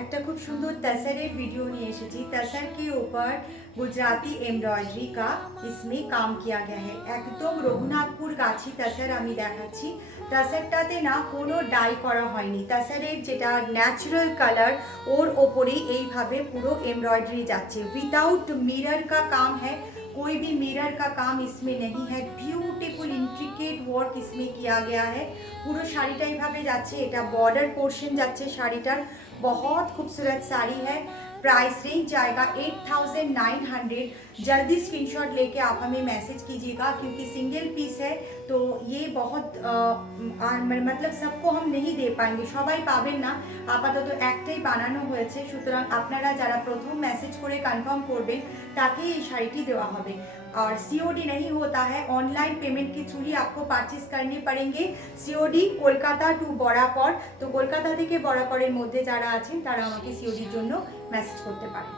একটা খুব সুন্দর तसरेर वीडियो নিয়ে এসেছি। तसर के ऊपर गुजराती एम्ब्रॉयडरी का इसमें काम किया गया है। একদম রঘুনাথপুর গাছি तसर আমি দেখাচ্ছি। तसरটাতে না কোনো ডাই করা হয়নি। तसरेর যেটা ন্যাচারাল কালার ওর ওপরেই এইভাবে পুরো এমব্রয়ডারি যাচ্ছে। উইদাউট मिरर का काम है, कोई भी मिरर का काम इसमें नहीं है। ब्यूटीफुल इंट्रिकेट वर्क इसमें किया गया है। পুরো শাড়িটা এইভাবে যাচ্ছে, এটা বর্ডার পোর্শন যাচ্ছে শাড়িটার। बहुत खूबसूरत साड़ी है। प्राइस रेंज जाएगा 8900। जल्दी स्क्रीनशॉट लेके आप हमें मैसेज कीजिएगा क्योंकि सिंगल पीस है तो ये बहुत मतलब सबको हम नहीं दे पाएंगे, সবাই পাবেন না। আপাতত একটাই বানানো হয়েছে, সুতরাং আপনারা যারা প্রথম মেসেজ করে কনফার্ম করবেন তাকেই এই শাড়িটি দেওয়া হবে। और सीओडी नहीं होता है, ऑनलाइन पेमेंट के थ्रू ही आपको परचेज करने पड़ेंगे। सीओडी কলকাতা টু বরাকর, তো কলকাতা থেকে বরাকরের মধ্যে যারা আছেন তারা আমাকে সিওডির জন্য মেসেজ করতে পারেন।